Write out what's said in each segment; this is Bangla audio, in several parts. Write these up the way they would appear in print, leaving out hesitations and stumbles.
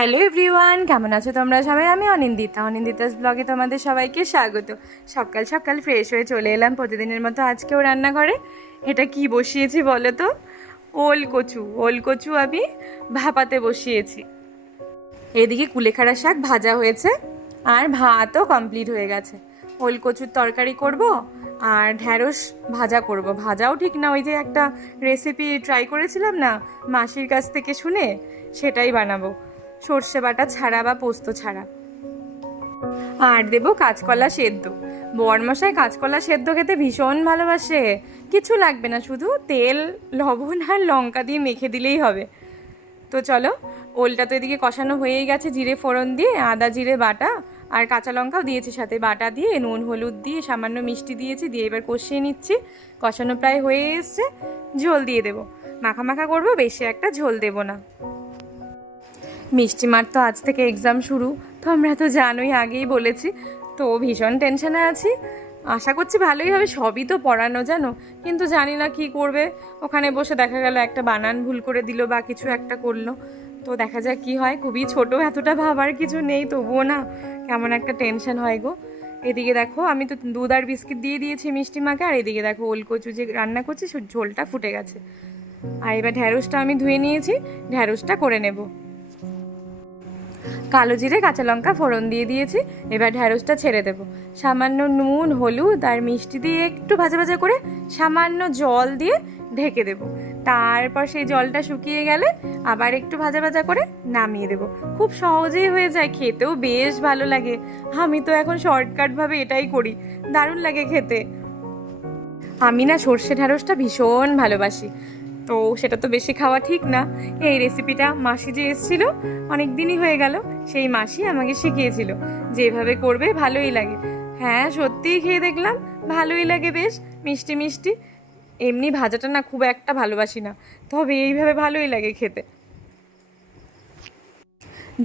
হ্যালো এভরিওয়ান, কেমন আছো তোমরা সবাই? আমি অনিন্দিতাস ব্লগে তোমাদের সবাইকে স্বাগত। সকাল সকাল ফ্রেশ হয়ে চলে এলাম প্রতিদিনের মতো আজকেও রান্নাঘরে। এটা কি বসিয়েছি বলো তো? ওল কচু আমি ভাপাতে বসিয়েছি। এদিকে কুলেখাড়া শাক ভাজা হয়েছে আর ভাতও কমপ্লিট হয়ে গেছে। ওল কচুর তরকারি করব আর ঢ্যাঁড়স ভাজা করব। ভাজাও ঠিক না, ওই যে একটা রেসিপি ট্রাই করেছিলাম না মাসির কাছ থেকে শুনে, সেটাই বানাবো, সর্ষে বাটা ছাড়া বা পোস্ত ছাড়া। আর দেবো কাঁচকলা সেদ্ধ। বরমশাই কাঁচকলা সেদ্ধ খেতে ভীষণ ভালোবাসে। কিছু লাগবে না, শুধু তেল, লবণ আর লঙ্কা দিয়ে মেখে দিলেই হবে। তো চলো, ওলটা তো এদিকে কষানো হয়েই গেছে, জিরে ফোড়ন দিয়ে আদা জিরে বাটা আর কাঁচা লঙ্কাও দিয়েছি সাথে, বাটা দিয়ে নুন হলুদ দিয়ে সামান্য মিষ্টি দিয়েছি, দিয়ে এবার কষিয়ে নিচ্ছি। কষানো প্রায় হয়ে এসছে, ঝোল দিয়ে দেবো। মাখা মাখা করবো, বেশি একটা ঝোল দেবো না। মিষ্টিমার তো আজ থেকে এক্সাম শুরু, তোমরা তো জানোই, আগেই বলেছি। তো ভীষণ টেনশনে আছি। আশা করছি ভালোই হবে, সবই তো পড়ানো জানো, কিন্তু জানি না কি করবে। ওখানে বসে দেখা গেল একটা বানান ভুল করে দিল বা কিছু একটা করলো, তো দেখা যাক কি হয়। খুবই ছোট, এতটা ভাবার কিছু নেই, তবুও না কেমন একটা টেনশন হয় গো। এদিকে দেখো আমি তো দুধ আর বিস্কিট দিয়ে দিয়েছি মিষ্টিমাকে, আর এদিকে দেখো ওলকচু যে রান্না করছি ঝোলটা ফুটে গেছে। আর এবার ঢ্যাঁড়সটা আমি ধুয়ে নিয়েছি, ঢ্যাঁড়সটা করে নেবো। কালো জিরে কাঁচা লঙ্কা ফোড়ন দিয়ে দিয়েছি, এবার ঢ্যাঁড়সটা ছেড়ে দেবো। সামান্য নুন হলুদ আর মিষ্টি দিয়ে একটু ভাজা ভাজা করে সামান্য জল দিয়ে ঢেকে দেবো। তারপর সেই জলটা শুকিয়ে গেলে আবার একটু ভাজা ভাজা করে নামিয়ে দেবো। খুব সহজেই হয়ে যায়, খেতেও বেশ ভালো লাগে। আমি তো এখন শর্টকাটভাবে এটাই করি, দারুণ লাগে খেতে। আমি না সর্ষে ঢ্যাঁড়সটা ভীষণ ভালোবাসি, তো সেটা তো বেশি খাওয়া ঠিক না। এই রেসিপিটা মাসি যে এসেছিল, অনেক দিনই হয়ে গেল, সেই মাসি আমাকে শিখিয়েছিল যে এভাবে করবে, ভালোই লাগে। হ্যাঁ, সত্যিই খেয়ে দেখলাম ভালোই লাগে, বেশ মিষ্টি মিষ্টি। এমনি ভাজাটা না খুব একটা ভালোবাসি না, তবে এইভাবে ভালোই লাগে খেতে।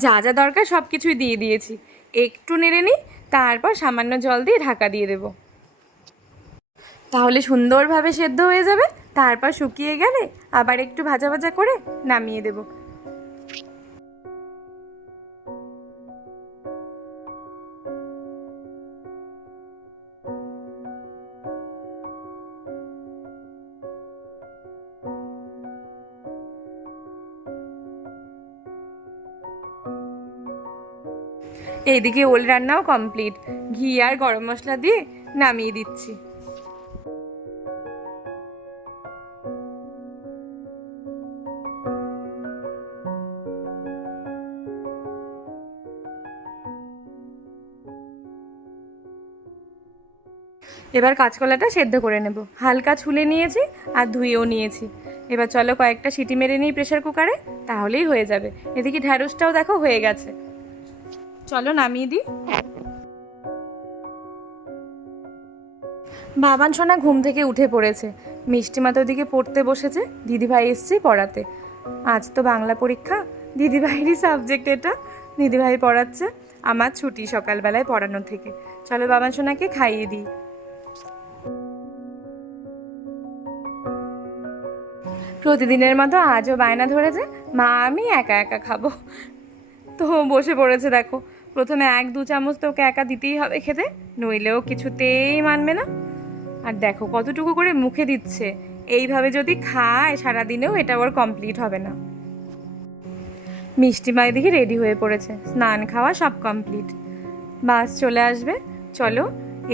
যা যা দরকার সব কিছুই দিয়ে দিয়েছি, একটু নেড়ে নিই, তারপর সামান্য জল দিয়ে ঢাকা দিয়ে দেবো। তাহলে সুন্দরভাবে সেদ্ধ হয়ে যাবে। তারপর শুকিয়ে গেলে আবার একটু ভাজা ভাজা করে নামিয়ে দেব। এইদিকে ওল রান্নাও কমপ্লিট, ঘি আর গরম মশলা দিয়ে নামিয়ে দিচ্ছি। এবার কাঁচকলাটা সেদ্ধ করে নেব, হালকা ছুলে নিয়েছি আর ধুয়েও নিয়েছি। এবার চলো কয়েকটা সিটি মেরে নিই প্রেশার কুকারে, তাহলেই হয়ে যাবে। এদিকে ঢ্যাঁড়সটাও দেখো হয়ে গেছে, চলো নামিয়ে দিই। বাবান সোনা ঘুম থেকে উঠে পড়েছে, মিষ্টিমা তো ওদিকে পড়তে বসেছে, দিদিভাই এসছে পড়াতে। আজ তো বাংলা পরীক্ষা, দিদিভাইয়েরই সাবজেক্ট এটা, দিদিভাই পড়াচ্ছে। আমার ছুটি সকালবেলায় পড়ানো থেকে। চলো বাবান সোনাকে খাইয়ে দিই। প্রতিদিনের মতো আজও বায়না ধরেছে, মা আমি একা একা খাবো। তো বসে পড়েছে দেখো। প্রথমে 1-2 চামচ তো ওকে একা দিতেই হবে খেতে, নইলেও কিছুতেই মানবে না। আর দেখো কতটুকু করে মুখে দিচ্ছে, এইভাবে যদি খায় সারাদিনেও এটা ওর কমপ্লিট হবে না। মিষ্টি মা এদিকে রেডি হয়ে পড়েছে, স্নান খাওয়া সব কমপ্লিট, বাস চলে আসবে। চলো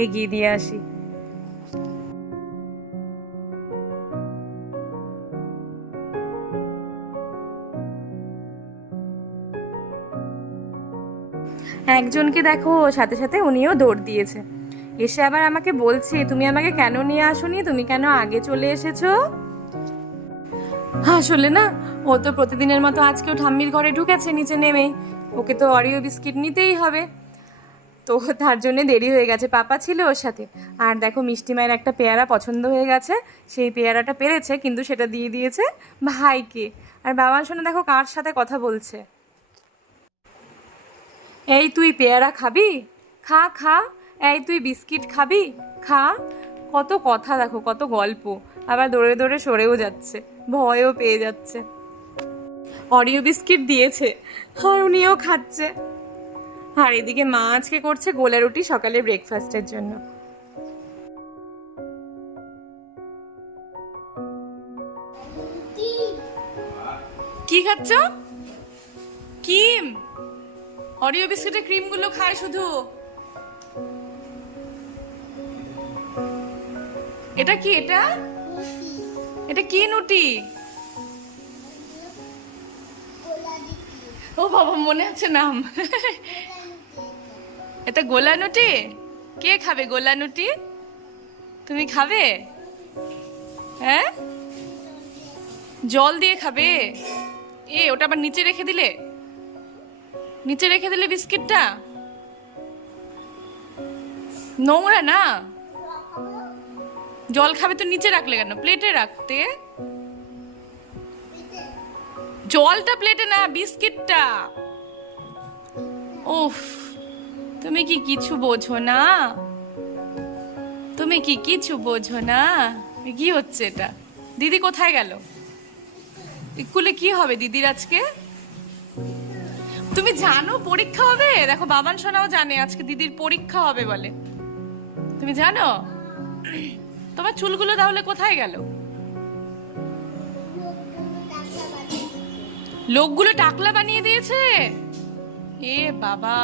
এগিয়ে দিয়ে আসি। একজনকে দেখো সাথে সাথে উনিও দৌড় দিয়েছে, এসে আবার আমাকে বলছে তুমি আমাকে কেন নিয়ে আসোনি, তুমি কেন আগে চলে এসেছো। আসলে না, ও তো প্রতিদিনের মতো আজকেও ঠাম্মির ঘরে ঢুকেছে নিচে নেমেই, ওকে তো অরিও বিস্কিট নিতেই হবে, তো তার জন্য দেরি হয়ে গেছে। পাপা ছিল ওর সাথে। আর দেখো মিষ্টি মায়ের একটা পেয়ারা পছন্দ হয়ে গেছে, সেই পেয়ারাটা পেরেছে, কিন্তু সেটা দিয়ে দিয়েছে ভাইকে। আর বাবা শোনো দেখো কার সাথে কথা বলছে, এই তুই পেয়ারা খাবি, খা খা, এই তুই বিস্কিট খাবি, খা। কত কথা দেখো, কত গল্প, আবার দৌড়ে দৌড়ে সরেও যাচ্ছে, ভয়ও পেয়ে যাচ্ছে। অরিও বিস্কিট দিয়েছে আর উনিও খাচ্ছে। আর এদিকে মা আজকে করছে গোলা রুটি সকালে ব্রেকফাস্টের জন্য। কি খাচ্ছ? ক্রিম? অরিও বিস্কিটের ক্রিম গুলো খায় শুধু। এটা কি? এটা এটা কি নুটি? ও বাবা, মনে আছে নাম। এটা গোলা নুটি। কে খাবে গোলা নুটি? তুমি খাবে? হ্যাঁ, জল দিয়ে খাবে? ওটা আবার নিচে রেখে দিলে, নিচে রেখে দিলে বিস্কিটটা নোংরা না? জল খাবে তো নিচে রাখলে কেন? প্লেটে রাখতে। জলটা প্লেটে না, বিস্কিটটা। উফ, তুমি কি কিছু বোঝো না? তুমি কি কিছু বোঝো না? কি হচ্ছে এটা? দিদি কোথায় গেল? স্কুলে কি হবে দিদির আজকে? তুমি জানো পরীক্ষা হবে? দেখো বাবান সোনাও জানে আজকে দিদির পরীক্ষা হবে বলে। তুমি জানো? তোমার চুলগুলো তাহলে কোথায় গেল? লোকগুলো টাকলা বানিয়ে দিয়েছে। এ বাবা,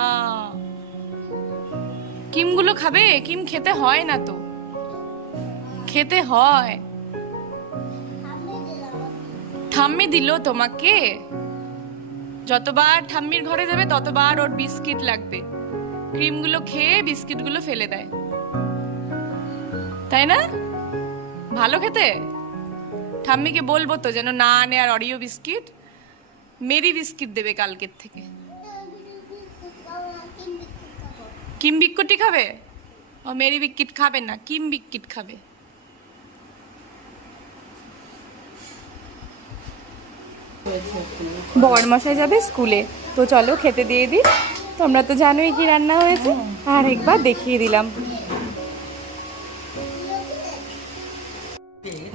কিমগুলো খাবে? কিম খেতে হয় না তো, খেতে হয়। ঠাম্মি দিল তোমাকে? যতবার ঠাম্মির ঘরে যাবে ততবার ওর বিস্কিট লাগবে। ক্রিমগুলো খেয়ে বিস্কিটগুলো ফেলে দেয়, তাই না? ভালো খেতে। ঠাম্মিকে বলবো তো যেন না আনে আর অরিও বিস্কিট, মেরি বিস্কিট দেবে কালকের থেকে। কিম বিস্কুটই খাবে? ও মেরি বিস্কিট খাবে না, কিম বিস্কিট খাবে। বরমশাই যাবে স্কুলে, তো চলো খেতে দিয়ে দিই। তোমরা তো জানোই কি রান্না হয়েছে, আর একবার দেখিয়ে দিলাম।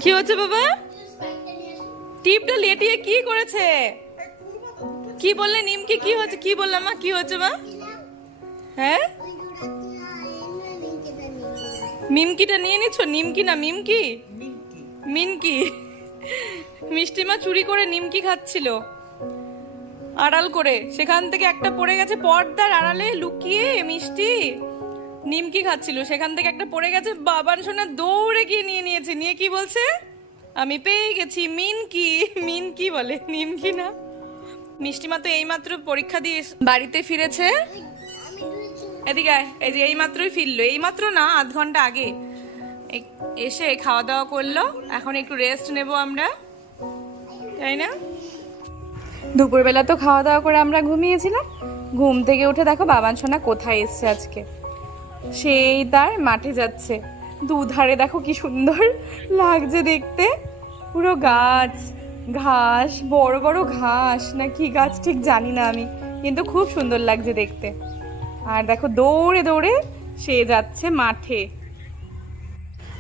কি হচ্ছে বাবা? টিপটা লেটিয়ে কি করেছে? কি বললে নিমকি? কি হচ্ছে? কি বললাম মা? কি হচ্ছে মা? হ্যাঁ, মিমকিটা নিয়ে নিচ্ছ? নিমকি না মিমকি? মিনকি। মিষ্টিমা চুরি করে নিমকি খাচ্ছিল আড়াল করে, সেখান থেকে একটা পড়ে গেছে পর্দার আড়ালে লুকিয়ে। মিষ্টি নিমকি খাচ্ছিল, সেখান থেকে একটা পড়ে গেছে। বাবান সোনা দৌড়ে গিয়ে নিয়ে নিয়েছে। নিয়ে কি বলছে? আমি পেয়ে গেছি মিনকি। মিনকি বলে, নিমকি না। মিষ্টিমা তো এইমাত্র পরীক্ষা দিয়ে বাড়িতে ফিরেছে। এদিকে আয়, এই যে এইমাত্রই ফিরলো, এইমাত্র না আধ ঘন্টা আগে এসে খাওয়া দাওয়া করলো। এখন একটু রেস্ট নেব আমরা, তাই না? দুপুরবেলা তো খাওয়া দাওয়া করে আমরা ঘুমিয়েছিলাম। ঘুম থেকে উঠে দেখো বাবান সোনা কোথায় এসছে আজকে। সেই তার মাঠে যাচ্ছে। দুধারে দেখো কি সুন্দর লাগছে দেখতে, পুরো গাছ ঘাস, বড় বড় ঘাস না কি গাছ ঠিক জানি না আমি, কিন্তু খুব সুন্দর লাগছে দেখতে। আর দেখো দৌড়ে দৌড়ে সে যাচ্ছে মাঠে।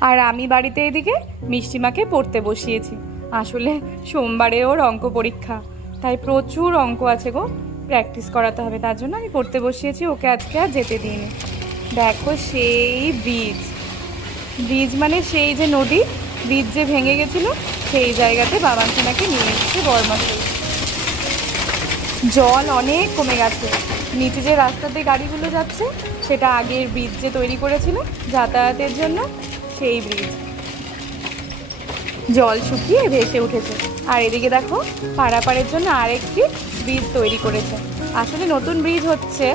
আর আমি বাড়িতে এদিকে মিষ্টিমাকে পড়তে বসিয়েছি। আসলে সোমবারে ওর অঙ্ক পরীক্ষা, তাই প্রচুর অঙ্ক আছে গো, প্র্যাকটিস করাতে হবে। তার জন্য আমি পড়তে বসিয়েছি, ওকে আজকে আর যেতে দিইনি। দেখো সেই ব্রিজ, ব্রিজ মানে সেই যে নদী, ব্রিজ যে ভেঙে গেছিলো সেই জায়গাতে বাবান সোনাকে নিয়ে এসেছে বরমশাই। জল অনেক কমে গেছে। নিচে যে রাস্তাতে গাড়িগুলো যাচ্ছে সেটা আগের ব্রিজ যে তৈরি করেছিল যাতায়াতের জন্য, সেই ব্রিজ জল শুকিয়ে ভেসে উঠেছে। আর এদিকে দেখো পারাপারের জন্য আরেকটি ব্রিজ তৈরি করেছে। আসলে নতুন ব্রিজ হচ্ছে,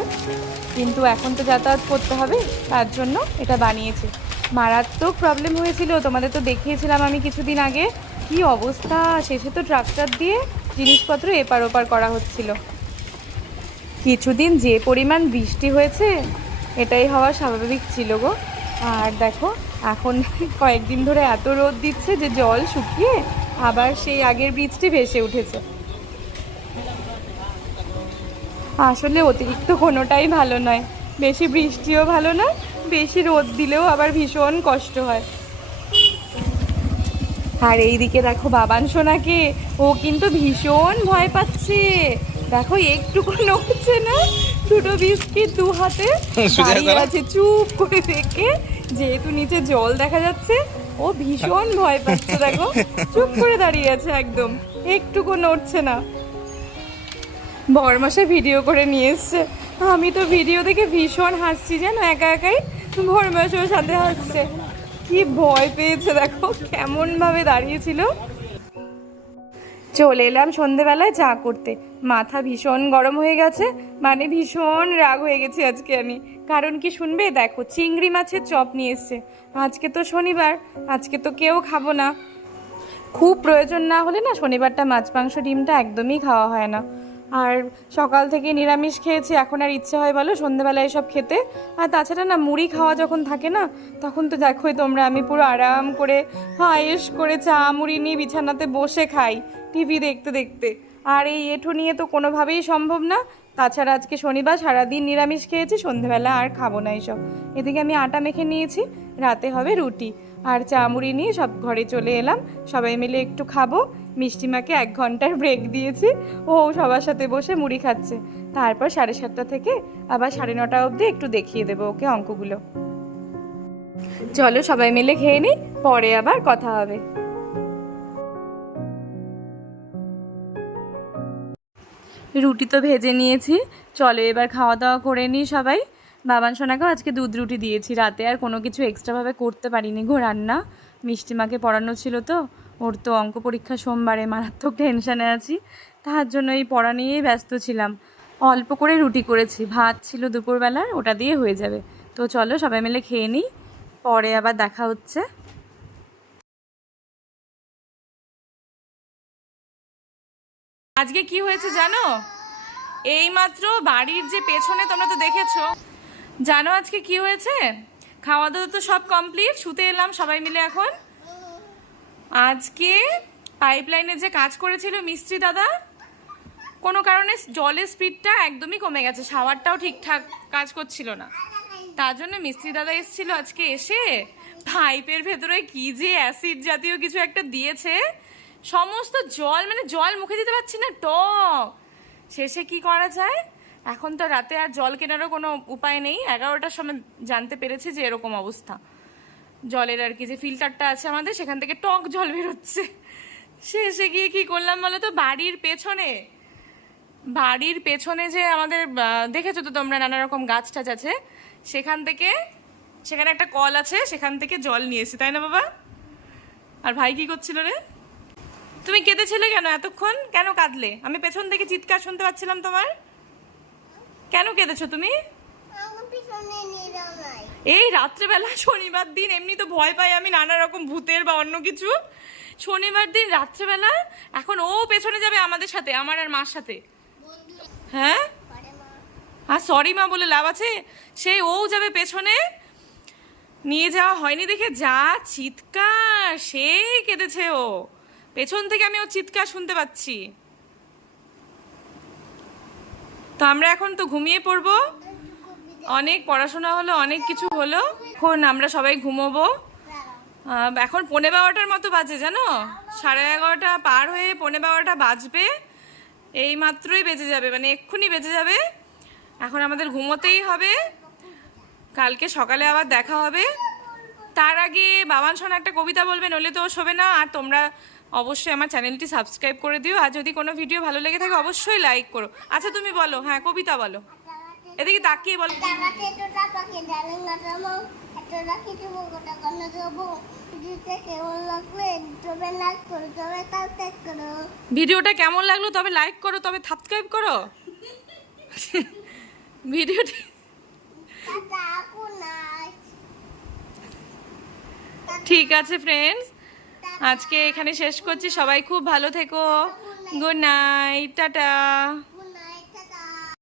কিন্তু এখন তো যাতায়াত করতে হবে, তার জন্য এটা বানিয়েছে। মারাত্মক প্রবলেম হয়েছিল, তোমাদের তো দেখিয়েছিলাম আমি কিছুদিন আগে। কি অবস্থা, শেষে তো ট্রাক্টর দিয়ে জিনিসপত্র এপার ওপার করা হচ্ছিল। কিছুদিন যে পরিমাণ বৃষ্টি হয়েছে এটাই হওয়া স্বাভাবিক ছিল গো। আর দেখো এখন কয়েকদিন ধরে এত রোদ দিচ্ছে যে জল শুকিয়ে আবার সেই আগের ব্রিজটি ভেসে উঠেছে। আসলে অতিরিক্ত কোনোটাই ভালো নয়, বেশি বৃষ্টিও ভালো নয়, বেশি রোদ দিলেও আবার ভীষণ কষ্ট হয়। আর এইদিকে দেখো বাবান সোনাকে, ও কিন্তু ভীষণ ভয় পাচ্ছে। দেখো একটুকু নড়ছে না, দুটো বিস্কিট দু হাতে দাঁড়িয়ে আছে চুপ করে দেখে। যেহেতু নিচে জল দেখা যাচ্ছে, ও ভীষণ ভয় পাচ্ছে। দেখো চুপ করে দাঁড়িয়ে আছে একদম, একটুকু নড়ছে না। বরমাসে ভিডিও করে নিয়ে এসছে। আমি তো ভিডিও দেখে ভীষণ হাসছি জানো, একা একাই। বরমাসের সাথে হাসছে, কি ভয় পেয়েছে দেখো কেমন ভাবে দাঁড়িয়েছিল। চলে এলাম সন্ধেবেলায় চা করতে। মাথা ভীষণ গরম হয়ে গেছে, মানে ভীষণ রাগ হয়ে গেছি আজকে আমি। কারণ কি শুনবে, দেখো চিংড়ি মাছের চপ নিয়ে এসছে। আজকে তো শনিবার, আজকে তো কেউ খাবো না। খুব প্রয়োজন না হলে না শনিবারটা মাছ মাংস ডিমটা একদমই খাওয়া হয় না। আর সকাল থেকে নিরামিষ খেয়েছি, এখন আর ইচ্ছে হয় বলো সন্ধেবেলায় এসব খেতে? আর তাছাড়া না মুড়ি খাওয়া যখন থাকে না, তখন তো দেখোই তোমরা আমি পুরো আরাম করে হায়েস করে চা মুড়ি নিয়ে বিছানাতে বসে খাই টিভি দেখতে দেখতে। আর এই এঁঠো নিয়ে তো কোনোভাবেই সম্ভব না। তাছাড়া আজকে শনিবার, সারাদিন নিরামিষ খেয়েছি, সন্ধেবেলা আর খাবো না এইসব। এদিকে আমি আটা মেখে নিয়েছি, রাতে হবে রুটি। আর চা মুড়ি নিয়ে সব ঘরে চলে এলাম, সবাই মিলে একটু খাবো। মিষ্টিমাকে 1 ঘন্টার ব্রেক দিয়েছি, ও সবার সাথে বসে মুড়ি খাচ্ছে। তারপর 7:30 থেকে আবার 9:30 অবধি একটু দেখিয়ে দেবো ওকে অঙ্কগুলো। চলো সবাই মিলে খেয়ে নিই, পরে আবার কথা হবে। রুটি তো ভেজে নিয়েছি, চলো এবার খাওয়া দাওয়া করে নিই সবাই। বাবান সোনাকেও আজকে দুধ রুটি দিয়েছি, রাতে আর কোনো কিছু এক্সট্রাভাবে করতে পারিনি গো রান্না। মিষ্টিমাকে পড়ানো ছিল তো, ওর তো অঙ্ক পরীক্ষা সোমবারে, মারাত্মক টেনশানে আছি। তার জন্য এই পড়া নিয়েই ব্যস্ত ছিলাম। অল্প করে রুটি করেছি, ভাত ছিল দুপুরবেলার, ওটা দিয়ে হয়ে যাবে। তো চলো সবাই মিলে খেয়ে নিই, পরে আবার দেখা হচ্ছে। আজকে কি হয়েছে জানো? এইমাত্র বাড়ির যে পেছনে, তোমরা তো দেখেছো, জানো আজকে কি হয়েছে? খাওয়া দাওয়া তো সব কমপ্লিট, শুতে এলাম সবাই মিলে এখন। আজকে পাইপলাইনে যে কাজ করেছিল মিস্ত্রি দাদা, কোনো কারণে জলের স্পিডটা একদমই কমে গেছে, শাওয়ারটাও ঠিকঠাক কাজ করছিল না। তার জন্য মিস্ত্রি দাদা এসেছিল আজকে, এসে পাইপের ভেতরে কি যে অ্যাসিড জাতীয় কিছু একটা দিয়েছে, সমস্ত জল, মানে জল মুখে দিতে পারছি না, টক। শেষে কি করা যায়, এখন তো রাতে আর জল কেনারও কোনো উপায় নেই। 11টার সময় জানতে পেরেছি যে এরকম অবস্থা। জলের আর কি যে ফিল্টারটা আছে আমাদের, সেখান থেকে টক জল বেরোচ্ছে। শেষে গিয়ে কি করলাম বলো তো, বাড়ির পেছনে যে আমাদের, দেখেছো তো তোমরা, নানা রকম গাছ টাছ আছে, সেখানে একটা কল আছে, সেখান থেকে জল নিয়েছি, তাই না বাবা? আর ভাই কি করছিল রে? তুমি কেঁদেছিলে কেন এতক্ষণ? কেন কাঁদলে? আমি পেছন থেকে চিৎকার শুনতে পাচ্ছিলাম তোমার। কেন কেঁদেছো তুমি? এই রাত্রেবেলা, শনিবার দিন, এমনি তো ভয় পাই আমি নানা রকম ভূতের বা অন্য কিছু। শনিবার দিন রাত্রেবেলা, এখন ও পেছনে যাবে আমাদের সাথে, আমার আর মার সাথে। হ্যাঁ, আর সরি মা বলে লাভ আছে? সেই ও যাবে পেছনে, নিয়ে যাওয়া হয়নি দেখে যা চিৎকার, সে কেঁদেছে ও পেছন থেকে, আমি ও চিৎকার শুনতে পাচ্ছি। তো আমরা এখন তো ঘুমিয়ে পড়বো, অনেক পড়াশোনা হলো, অনেক কিছু হলো, এখন আমরা সবাই ঘুমোবো। এখন 11:15 মতো বাজে জানো, 11:30 পার হয়ে 11:15 বাজবে, এই মাত্রই বেজে যাবে, মানে এক্ষুনি বেজে যাবে। এখন আমাদের ঘুমোতেই হবে, কালকে সকালে আবার দেখা হবে। তার আগে বাবান সোনা একটা কবিতা বলবে, নইলে তো শোবে না। আর তোমরা অবশ্যই আমার চ্যানেলটি সাবস্ক্রাইব করে দিও, আর যদি কোনো ভিডিও ভালো লেগে থাকে অবশ্যই লাইক করো। আচ্ছা তুমি বলো, হ্যাঁ কবিতা বলো, এদিকে তাকিয়ে বলো। ভিডিওটা কেমন লাগলো তবে লাইক করো, তবে সাবস্ক্রাইব করো। ভিডিওটি ঠিক আছে ফ্রেন্ডস, আজকে এখানে শেষ করছি। সবাই খুব ভালো থেকো, গুড নাইট, টাটা।